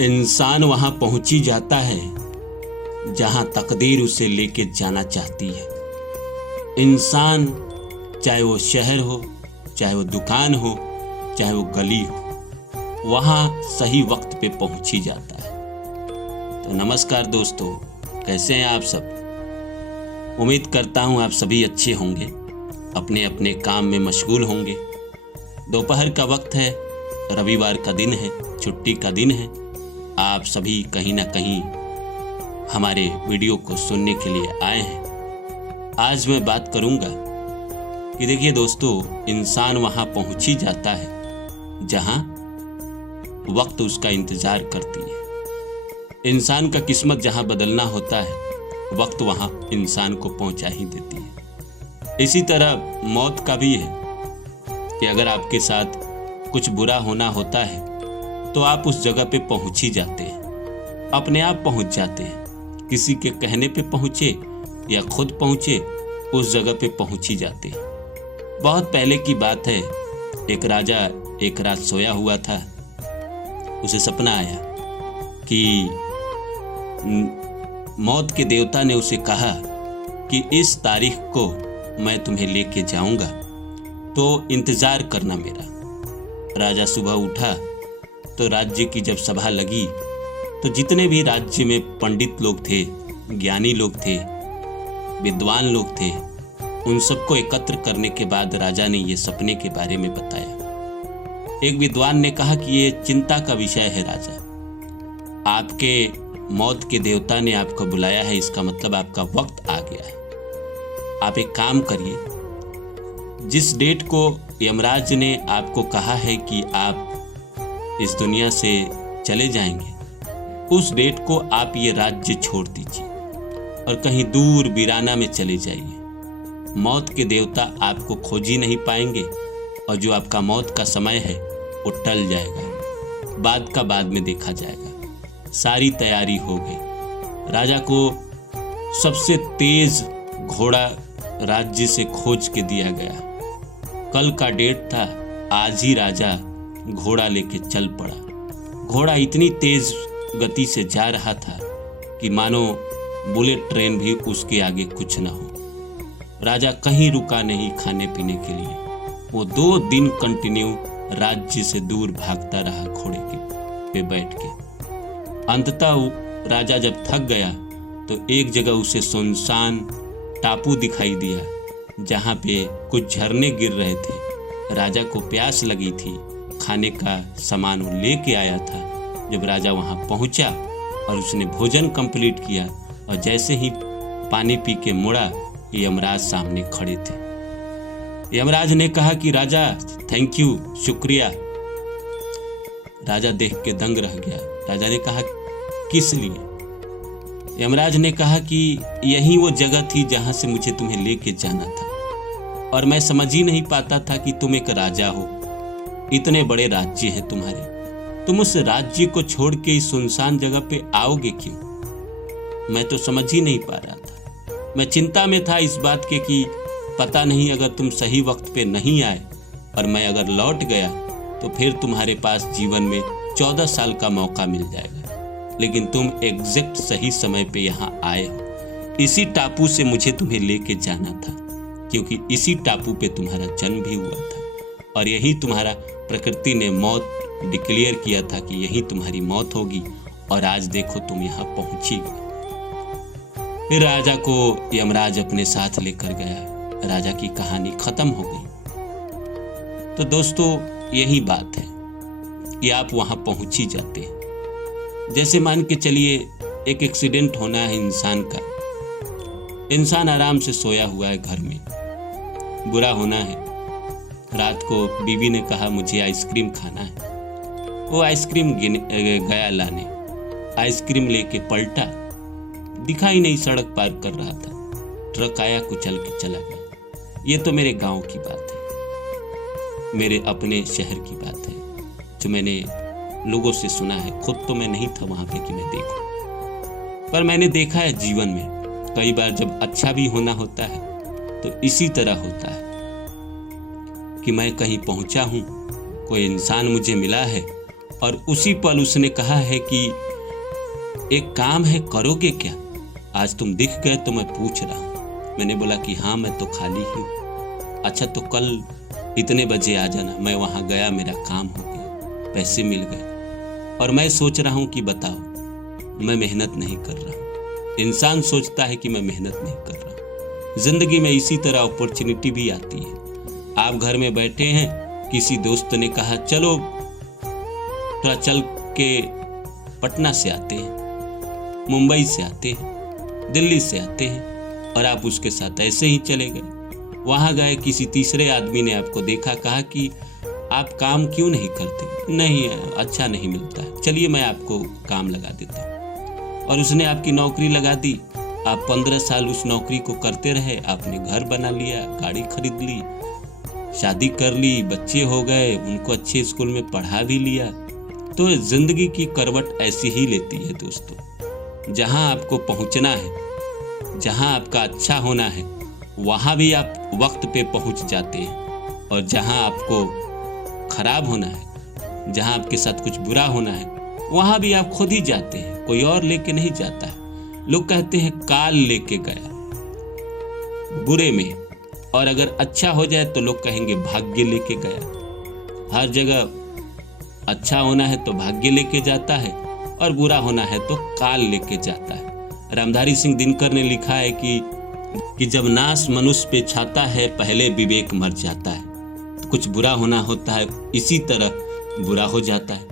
इंसान वहाँ पहुँच ही जाता है जहाँ तकदीर उसे लेके जाना चाहती है। इंसान चाहे वो शहर हो, चाहे वो दुकान हो, चाहे वो गली हो, वहाँ सही वक्त पे पहुँच ही जाता है। तो नमस्कार दोस्तों, कैसे हैं आप सब। उम्मीद करता हूँ आप सभी अच्छे होंगे, अपने अपने काम में मशगूल होंगे। दोपहर का वक्त है, रविवार का दिन है, छुट्टी का दिन है। आप सभी कहीं ना कहीं हमारे वीडियो को सुनने के लिए आए हैं। आज मैं बात करूंगा कि देखिए दोस्तों, इंसान वहां पहुंच ही जाता है जहां वक्त उसका इंतजार करती है। इंसान का किस्मत जहां बदलना होता है, वक्त वहां इंसान को पहुंचा ही देती है। इसी तरह मौत का भी है कि अगर आपके साथ कुछ बुरा होना होता है तो आप उस जगह पे पहुंच ही जाते हैं, अपने आप पहुंच जाते हैं। किसी के कहने पे पहुंचे या खुद पहुंचे, उस जगह पे पहुंच ही जाते हैं। बहुत पहले की बात है, एक राजा एक रात सोया हुआ था। उसे सपना आया कि मौत के देवता ने उसे कहा कि इस तारीख को मैं तुम्हें लेके जाऊंगा, तो इंतजार करना मेरा। राजा सुबह उठा तो राज्य की जब सभा लगी तो जितने भी राज्य में पंडित लोग थे, ज्ञानी लोग थे, विद्वान लोग थे, उन सबको एकत्र करने के बाद राजा ने ये सपने के बारे में बताया। एक विद्वान ने कहा कि ये चिंता का विषय है राजा, आपके मौत के देवता ने आपको बुलाया है, इसका मतलब आपका वक्त आ गया है। आप एक काम करिए, जिस डेट को यमराज ने आपको कहा है कि आप इस दुनिया से चले जाएंगे, उस डेट को आप ये राज्य छोड़ दीजिए और कहीं दूर वीराना में चले जाइए। मौत के देवता आपको खोज ही नहीं पाएंगे और जो आपका मौत का समय है वो टल जाएगा, बाद का बाद में देखा जाएगा। सारी तैयारी हो गई। राजा को सबसे तेज घोड़ा राज्य से खोज के दिया गया। कल का डेट था, आज ही राजा घोड़ा लेके चल पड़ा। घोड़ा इतनी तेज गति से जा रहा था कि मानो बुलेट ट्रेन भी उसके आगे कुछ न हो। राजा कहीं रुका नहीं खाने पीने के लिए। वो 2 दिन कंटिन्यू राज्य से दूर भागता रहा घोड़े के पे बैठ के। अंततः राजा जब थक गया तो एक जगह उसे सुनसान टापू दिखाई दिया जहाँ पे कुछ झरने गिर रहे थे। राजा को प्यास लगी थी, खाने का सामान वो लेके आया था। जब राजा वहाँ पहुँचा और उसने भोजन कंप्लीट किया और जैसे ही पानी पी के मुड़ा, यमराज सामने खड़े थे। यमराज ने कहा कि राजा थैंक यू, शुक्रिया। राजा देख के दंग रह गया। राजा ने कहा किस लिए? यमराज ने कहा कि यही वो जगह थी जहाँ से मुझे तुम्हें लेके जाना था और मैं समझ ही नहीं पाता था कि तुम एक राजा हो। इतने बड़े राज्य हैं तुम्हारे, तुम उस राज्य को छोड़ के इस सुनसान जगह पे आओगे क्यों? मैं तो समझ ही नहीं पा रहा था। मैं चिंता में था इस बात के कि पता नहीं अगर तुम सही वक्त पे नहीं आए और मैं अगर लौट गया तो फिर तुम्हारे पास जीवन में 14 साल का मौका मिल जाएगा। लेकिन तुम एग्जैक्ट सही समय पे यहाँ आए हो। इसी टापू से मुझे तुम्हें लेके जाना था, क्योंकि इसी टापू पे तुम्हारा जन्म भी हुआ था और यही तुम्हारा प्रकृति ने मौत डिक्लेयर किया था कि यही तुम्हारी मौत होगी। और आज देखो तुम यहाँ पहुंची गए। फिर राजा को यमराज अपने साथ लेकर गया। राजा की कहानी खत्म हो गई। तो दोस्तों, यही बात है कि आप वहां पहुंच ही जाते हैं। जैसे मान के चलिए एक एक्सीडेंट होना है इंसान का। इंसान आराम से सोया हुआ है घर में, बुरा होना है। रात को बीवी ने कहा मुझे आइसक्रीम खाना है। वो आइसक्रीम गया लाने, आइसक्रीम लेके पलटा, दिखा ही नहीं, सड़क पार कर रहा था। ट्रक आया, कुचल के चला गया। ये तो मेरे गांव की बात है, मेरे अपने शहर की बात है, जो मैंने लोगों से सुना है। खुद तो मैं नहीं था वहाँ पे कि मैं देखूं, पर मैंने देखा है जीवन में कई बार जब अच्छा भी होना होता है तो इसी तरह होता है कि मैं कहीं पहुंचा हूं, कोई इंसान मुझे मिला है और उसी पल उसने कहा है कि एक काम है, करोगे क्या? आज तुम दिख गए तो मैं पूछ रहा हूँ। मैंने बोला कि हाँ, मैं तो खाली ही हूँ। अच्छा, तो कल इतने बजे आ जाना। मैं वहाँ गया, मेरा काम हो गया, पैसे मिल गए और मैं सोच रहा हूँ कि बताओ, मैं मेहनत नहीं कर रहा हूँ। इंसान सोचता है कि मैं मेहनत नहीं कर रहा हूँ। जिंदगी में इसी तरह अपॉर्चुनिटी भी आती है। आप घर में बैठे हैं, किसी दोस्त ने कहा चलो थोड़ा चल के पटना से आते हैं, मुंबई से आते हैं, दिल्ली से आते हैं, और आप उसके साथ ऐसे ही चले गए। वहाँ गए, किसी तीसरे आदमी ने आपको देखा, कहा कि आप काम क्यों नहीं करते? नहीं, अच्छा नहीं मिलता है, चलिए मैं आपको काम लगा देता हूँ। और उसने आपकी नौकरी लगा दी। आप 15 साल उस नौकरी को करते रहे, आपने घर बना लिया, गाड़ी खरीद ली, शादी कर ली, बच्चे हो गए, उनको अच्छे स्कूल में पढ़ा भी लिया। तो जिंदगी की करवट ऐसी ही लेती है दोस्तों। जहां आपको पहुंचना है, जहां आपका अच्छा होना है, वहां भी आप वक्त पे पहुंच जाते हैं, और जहां आपको खराब होना है, जहां आपके साथ कुछ बुरा होना है, वहां भी आप खुद ही जाते हैं, कोई और लेके नहीं जाता है। लोग कहते हैं काल लेके गया बुरे में, और अगर अच्छा हो जाए तो लोग कहेंगे भाग्य लेके गया। हर जगह अच्छा होना है तो भाग्य लेके जाता है, और बुरा होना है तो काल लेके जाता है। रामधारी सिंह दिनकर ने लिखा है कि जब नाश मनुष्य पे छाता है, पहले विवेक मर जाता है। तो कुछ बुरा होना होता है, इसी तरह बुरा हो जाता है,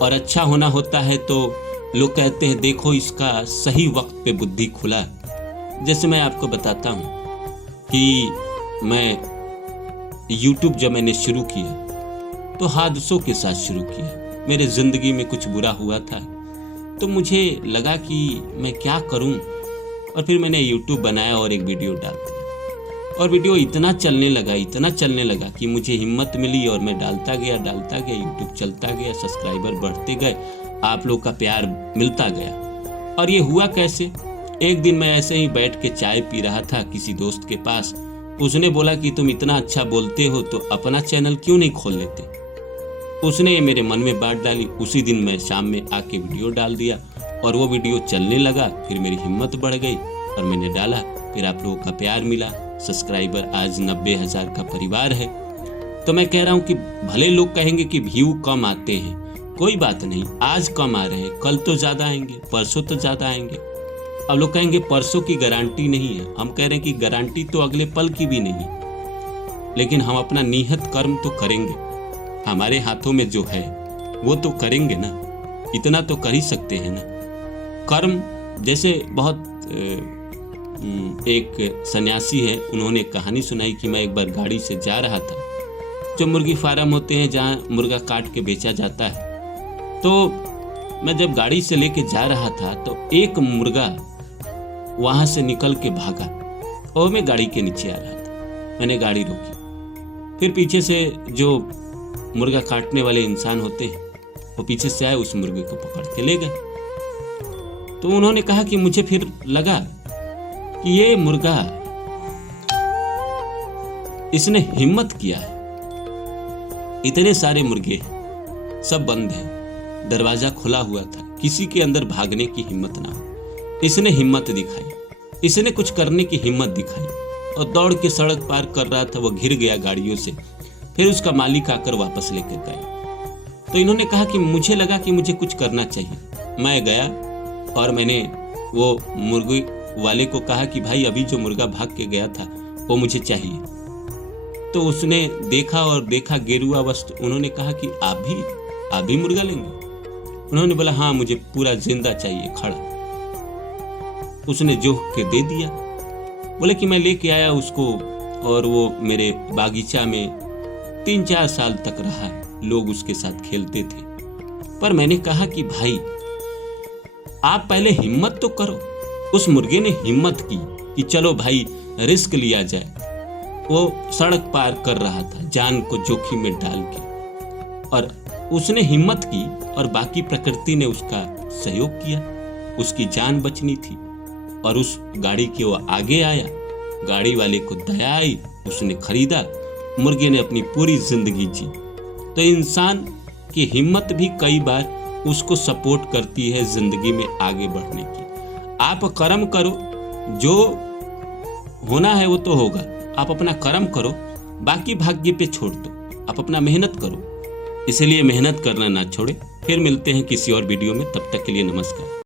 और अच्छा होना होता है तो लोग कहते हैं देखो इसका सही वक्त पे बुद्धि खुला। जैसे मैं आपको बताता हूँ कि मैं YouTube जब मैंने शुरू किया तो हादसों के साथ शुरू किया। मेरे ज़िंदगी में कुछ बुरा हुआ था, तो मुझे लगा कि मैं क्या करूं, और फिर मैंने YouTube बनाया और एक वीडियो डाल दिया, और वीडियो इतना चलने लगा कि मुझे हिम्मत मिली, और मैं डालता गया, YouTube चलता गया, सब्सक्राइबर बढ़ते गए, आप लोग का प्यार मिलता गया। और ये हुआ कैसे? एक दिन मैं ऐसे ही बैठ के चाय पी रहा था किसी दोस्त के पास। उसने बोला कि तुम इतना अच्छा बोलते हो तो अपना चैनल क्यों नहीं खोल लेते? उसने मेरे मन में बात डाली। उसी दिन मैं शाम में आके वीडियो डाल दिया, और वो वीडियो चलने लगा। फिर मेरी हिम्मत बढ़ गई और मैंने डाला। फिर आप लोगों का प्यार मिला, सब्सक्राइबर आज 90,000 का परिवार है। तो मैं कह रहा हूँ कि भले लोग कहेंगे कि व्यू कम आते हैं, कोई बात नहीं, आज कम आ रहे हैं, कल तो ज़्यादा आएंगे, परसों तो ज़्यादा आएंगे। अब लोग कहेंगे परसों की गारंटी नहीं है। हम कह रहे हैं कि गारंटी तो अगले पल की भी नहीं, लेकिन हम अपना नियत कर्म तो करेंगे। हमारे हाथों में जो है वो तो करेंगे ना, इतना तो कर ही सकते हैं ना। कर्म जैसे बहुत एक सन्यासी है, उन्होंने कहानी सुनाई कि मैं एक बार गाड़ी से जा रहा था, जो मुर्गी फार्म होते हैं जहाँ मुर्गा काट के बेचा जाता है। तो मैं जब गाड़ी से लेके जा रहा था तो एक मुर्गा वहाँ से निकल के भागा, और मैं गाड़ी के नीचे आ रहा था। मैंने गाड़ी रोकी, फिर पीछे से जो मुर्गा काटने वाले इंसान होते हैं वो पीछे से आए, उस मुर्गे को पकड़ के ले गए। तो उन्होंने कहा कि मुझे फिर लगा कि ये मुर्गा, इसने हिम्मत किया है। इतने सारे मुर्गे हैं, सब बंद हैं, दरवाजा खुला हुआ था, किसी के अंदर भागने की हिम्मत ना हो। इसने हिम्मत दिखाई, इसने कुछ करने की हिम्मत दिखाई, और दौड़ के सड़क पार कर रहा था। वो घिर गया गाड़ियों से। फिर उसका मालिक आकर वापस लेकर गया। तो इन्होंने कहा कि मुझे लगा कि मुझे कुछ करना चाहिए। मैं गया और मैंने वो मुर्गी वाले को कहा कि भाई अभी जो मुर्गा भाग के गया था वो मुझे चाहिए। तो उसने देखा और देखा गेरुआ वस्त्र। उन्होंने कहा कि आप भी मुर्गा लेंगे? उन्होंने बोला हाँ, मुझे पूरा जिंदा चाहिए, खड़ा। उसने जोह के दे दिया। बोले कि मैं लेके आया उसको, और वो मेरे बागीचा में 3-4 साल तक रहा। लोग उसके साथ खेलते थे। पर मैंने कहा कि भाई आप पहले हिम्मत तो करो। उस मुर्गे ने हिम्मत की कि चलो भाई रिस्क लिया जाए। वो सड़क पार कर रहा था जान को जोखिम में डाल के, और उसने हिम्मत की, और बाकी प्रकृति ने उसका सहयोग किया। उसकी जान बचनी थी, और उस गाड़ी के वो आगे आया। गाड़ी वाले को दया आई, उसने खरीदा। मुर्गे ने अपनी पूरी जिंदगी जी। तो इंसान कि हिम्मत भी कई बार उसको सपोर्ट करती है ज़िंदगी में आगे बढ़ने की। आप कर्म करो, जो होना है वो तो होगा। आप अपना कर्म करो, बाकी भाग्य पे छोड़ दो। आप अपना मेहनत करो, इसलिए मेहनत करना ना छोड़े। फिर मिलते हैं किसी और वीडियो में, तब तक के लिए नमस्कार।